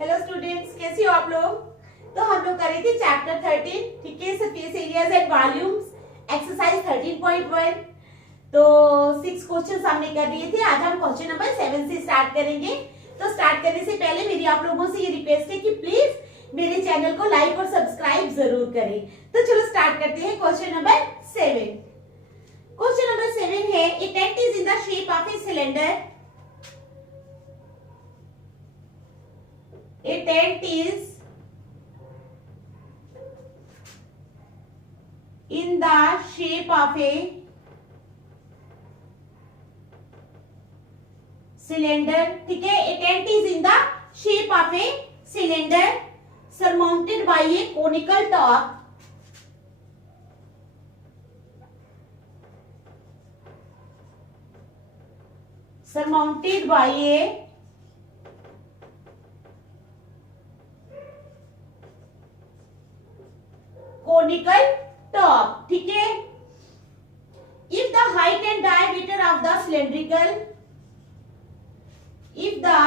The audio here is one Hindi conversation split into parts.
हेलो स्टूडेंट्स, कैसी हो आप लोग। तो हम लोग कर रहे थे चैप्टर 13, ठीक है, surface areas and volumes, exercise 13.1। तो 6 क्वेश्चन हमने कर लिए थे। आज हम क्वेश्चन नंबर 7 से स्टार्ट करेंगे। तो स्टार्ट करने से पहले मेरी आप लोगों से ये रिक्वेस्ट है कि प्लीज मेरे चैनल को लाइक और सब्सक्राइब जरूर करें। तो चलो स्टार्ट करते हैं क्वेश्चन नंबर 7। क्वेश्चन नंबर 7 है, a tent is in the shape of a cylinder. A tent is in the shape of a cylinder, ठीक है। A tent is in the shape of a cylinder surmounted by a conical top. Surmounted by a conical top, ठीक है। If the height and diameter of the cylindrical, if the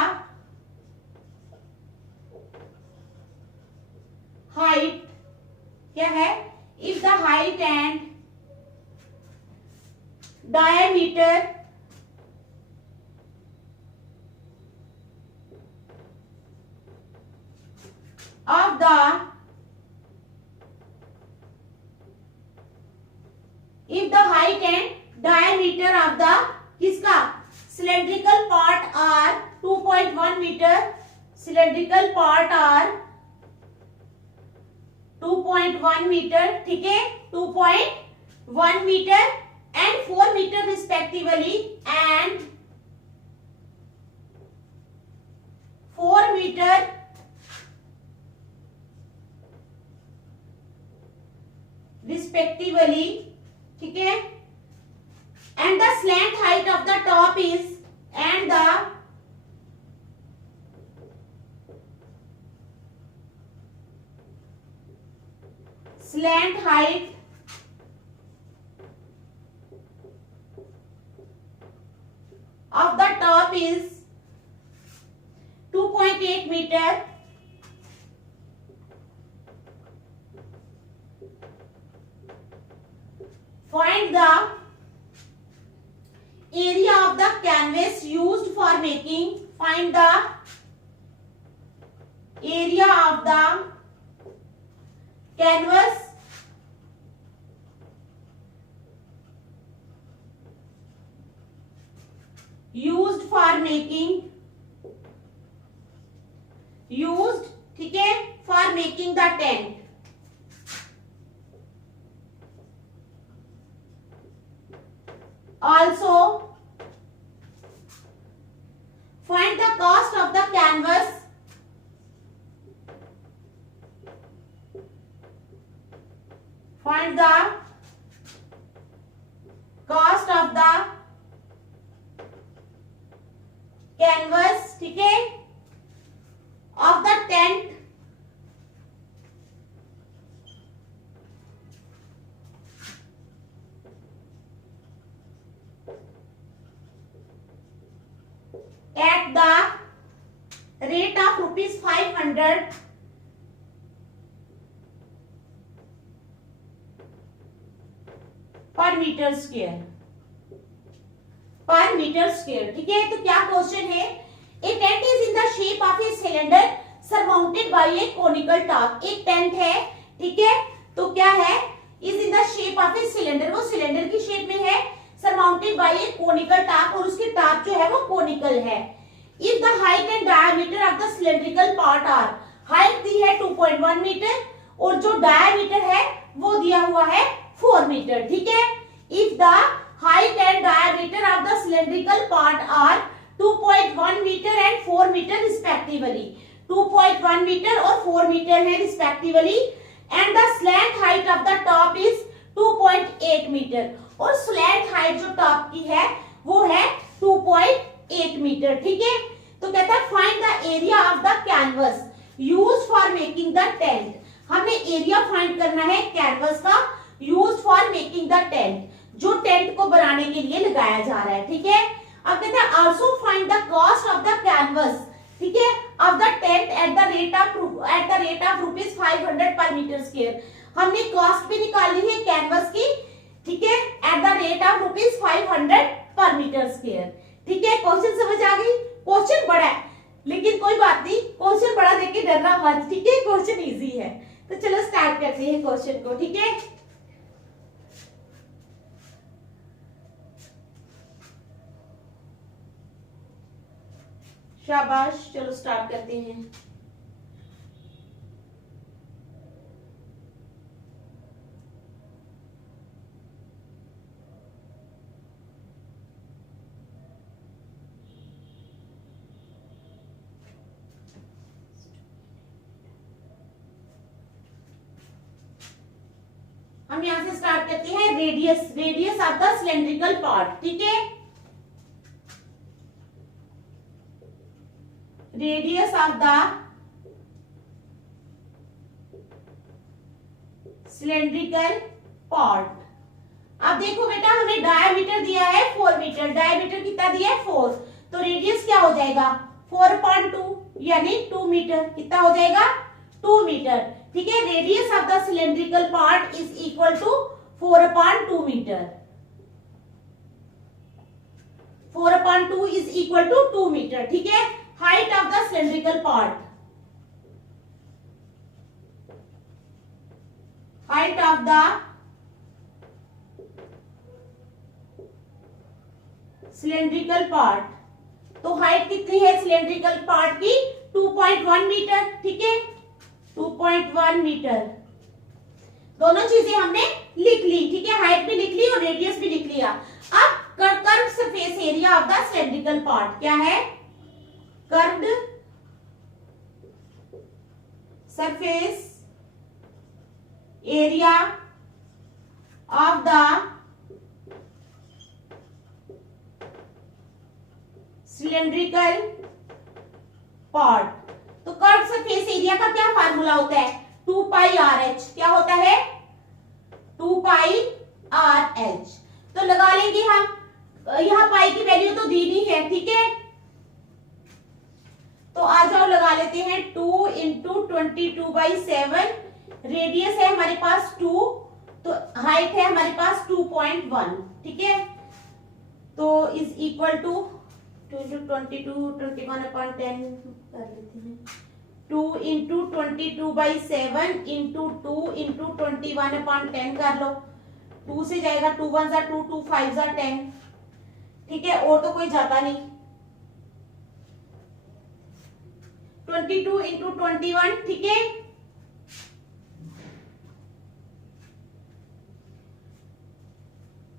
height क्या है, if the height and diameter of the if the height and diameter of the किसका cylindrical part are 2.1 meter, cylindrical part are 2.1 meter, ठीक है, 2.1 meter and 4 meter respectively, and 4 meter respectively, ठीक है, and the slant height of the top is, and the slant height of the top is 2.8 meter. Find the area of the canvas used for making. Find the area of the canvas used for making, used, ठीक है, for making the tent. Also, find the cost of the canvas. Find the cost of the canvas, ठीक है, of the tent at the rate of rupees 500 per metre square, per metre square, ठीक है। तो क्या क्वेश्चन है, a tent is in the shape of a cylinder surmounted by a conical top. एक टेंट है, ठीक है, तो क्या है, is in the shape of a cylinder, वो सिलेंडर की शेप में है, surmounted by a conical top, और उसकी टॉप जो है वो कोनिकल है। If the height and diameter of the cylindrical part are, height दी है 2.1 मीटर और जो डायमीटर है वो दिया हुआ है 4 मीटर, ठीक है। If the height and diameter of the cylindrical part are 2.1 metre and 4 metre respectively, 2.1 metre और 4 मीटर है respectively, and the slant height of the top is 2.8 metre, और स्लैंट हाइट जो टॉप की है वो है 2.8 मीटर, ठीक है। तो कहता है find the area of the canvas used for making the tent. हमें एरिया फाइंड करना है कैनवस का, used for making the tent, जो टेंट को बनाने के लिए लगाया जा रहा है, ठीक है। अब कहता है also find the cost of the canvas, ठीक ठीक है, of the tent at the rate of ₹500 per metre square. हमने कॉस्ट भी निकाली है कैनवस की, ठीक है, at the rate of ₹500 per metre square. ठीक है, क्वेश्चन समझ आ गई। क्वेश्चन बड़ा है लेकिन कोई बात नहीं, क्वेश्चन बड़ा देख के डरना मत, ठीक है, क्वेश्चन इजी है। तो चलो स्टार्ट करते हैं क्वेश्चन को, ठीक है। शाबाश, चलो स्टार्ट करते हैं। हम यहां से स्टार्ट करते हैं। Radius of the cylindrical part, ठीक है, radius of the cylindrical part. अब देखो बेटा, हमें डायमीटर दिया है 4 मीटर, डायमीटर कितना दिया है 4, तो रेडियस क्या हो जाएगा 4/2 यानी 2 मीटर। कितना हो जाएगा 2 मीटर, ठीक है। Radius of the cylindrical part is equal to 4/2 metre. 4/2 is equal to 2 metre, ठीक है। Height of the cylindrical part, height of the cylindrical part, तो हाइट कितनी है सिलेंड्रिकल पार्ट की 2.1 मीटर, ठीक है, 2.1 मीटर। दोनों चीजें हमने लिख ली, ठीक है, हाइट भी लिख ली और रेडियस भी लिख लिया। अब curved surface area of the cylindrical part क्या है, curved surface area of the cylindrical part. तो कर्व सरफेस एरिया का क्या फार्मूला होता है 2πRh। क्या होता है 2πRh। तो लगा लेंगे हम, यहां पाई की वैल्यू तो दी नहीं है, ठीक है, तो आ जाओ लगा लेते हैं 2 × 22/7। रेडियस है हमारे पास 2, तो हाइट है हमारे पास 2.1, ठीक है, तो इज इक्वल टू 2 × 22 21/10 कर लेते हैं। 2 × 22/7 × 2 × 21/10 कर लो। 2 से जाएगा 2 1 = 2, 2 5 = 10, ठीक है, और तो कोई जाता नहीं। 22 × 21, ठीक है,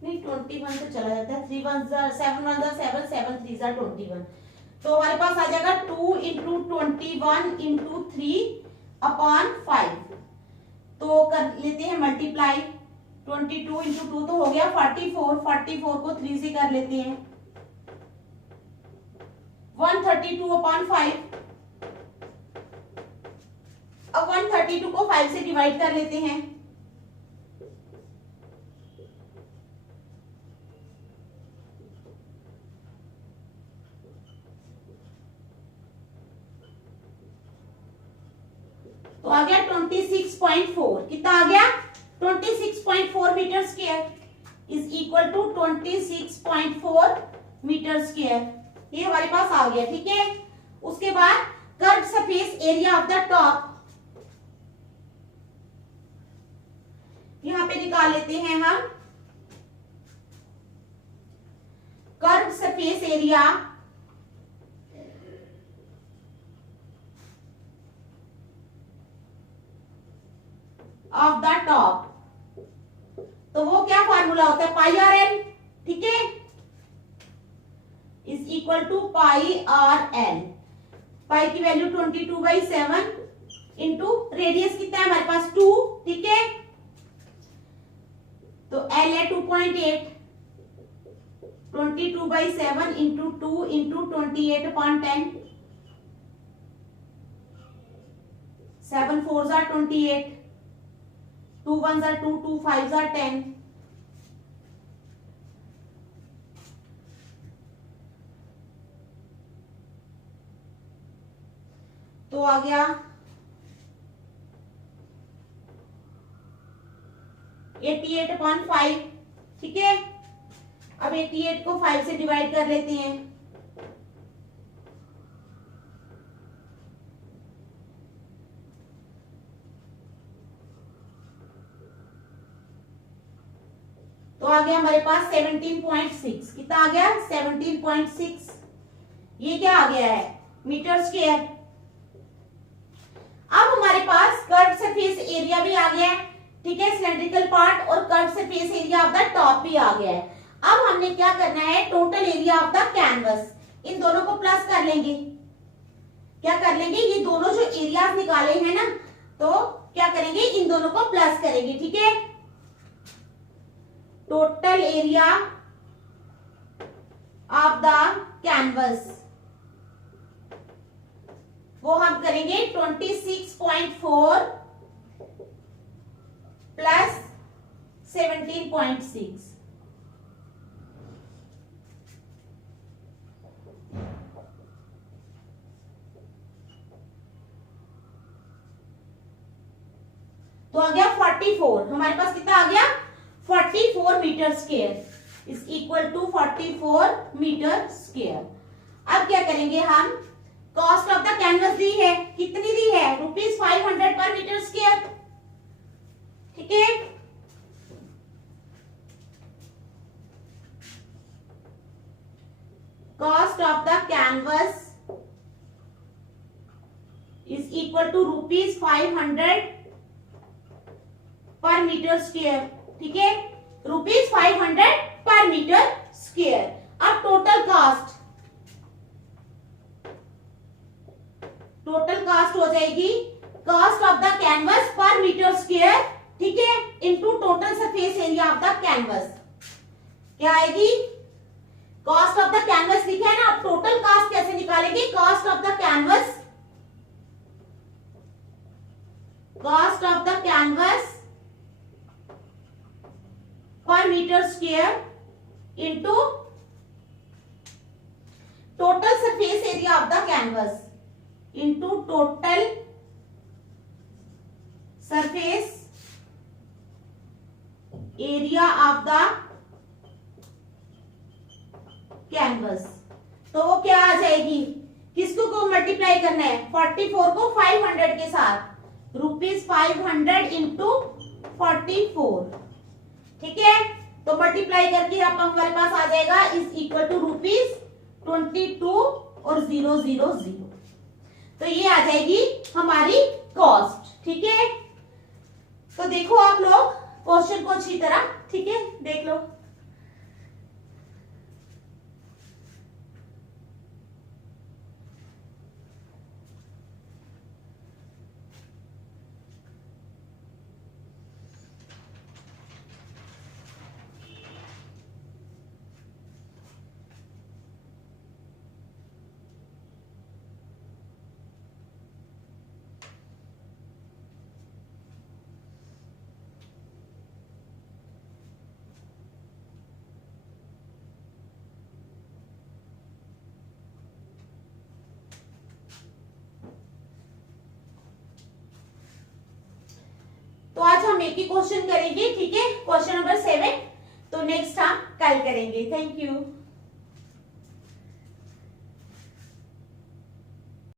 नहीं 21 तो चला जाता है, 3 1 7 1 7 7 3 21, तो हमारे पास आ जाएगा 2 × 21 × 3/5। तो कर लेते हैं मल्टीप्लाई, 22 × 2 तो हो गया 44, 44 को 3 से कर लेते हैं 132/5। अब 132 को 5 से डिवाइड कर लेते हैं, तो आ गया 26.4। कितना आ गया 26.4 metre square is equal to 26.4 metre square. ये हमारे पास आ गया, ठीक है। उसके बाद curved surface area of the top, यहां पे निकाल लेते हैं हम curved surface area of the top. तो वो क्या फार्मूला होता है πRL, ठीक है, इज इक्वल टू πRL। पाई की वैल्यू 22/7 इंटू रेडियस कितना है हमारे पास 2, ठीक है, तो L है 2.8, 22/7 इंटू 2 इंटू 28/10, 7 4 = 28, 2 1 = 2, 2 5 = 10, तो आ गया 88/5। ठीक है, अब 88 को 5 से डिवाइड कर लेते हैं। तो आ गया हमारे पास 17.6। कितना आ गया? 17.6। ये क्या आ गया है? Metre square. अब हमारे पास कर्व सरफेस एरिया भी आ गया है। ठीक है, सिलेंड्रिकल पार्ट और curve surface area of the top भी आ गया है। अब हमने क्या करना है? Total area of the canvas, इन दोनों को प्लस कर लेंगे। क्या कर लेंगे? ये दोनों जो एरियाज निकाले हैं ना, तो क्या करेंगे? इन दोनों को प्लस करेंगे। ठीक है, total area of the canvas वो हम करेंगे 26.4 प्लस 17.6। तो आ गया 44। हमारे पास कितना आ गया? 44 metre square is equal to 44 metre square. अब क्या करेंगे हम? कॉस्ट ऑफ द कैनवस दी है, कितनी दी है? ₹500 पर मीटर स्क्वायर। ठीक है, cost of the canvas is equal to ₹500 per metre square. ठीक है, ₹500 पर मीटर स्क्वायर। अब टोटल कास्ट हो जाएगी cost of the canvas per metre square, ठीक है, into total surface area of the canvas. क्या आएगी? कॉस्ट ऑफ द कैनवस लिखा है ना, अब टोटल कास्ट कैसे निकालेंगे? Cost of the canvas per metre square into total surface area of the canvas into total surface area of the canvas. तो वो क्या आ जाएगी? किसको को मल्टीप्लाई करना है? 44 को 500 के साथ, ₹500 इंटू 44। ठीक है, तो मल्टीप्लाई करके अब हमारे पास आ जाएगा इज इक्वल टू ₹22 और 000। तो ये आ जाएगी हमारी कॉस्ट। ठीक है, तो देखो आप लोग क्वेश्चन को अच्छी तरह, ठीक है, देख लो। तो आज हम एक ही क्वेश्चन करेंगे। ठीक है, क्वेश्चन नंबर 7। तो नेक्स्ट हम कल करेंगे। Thank you.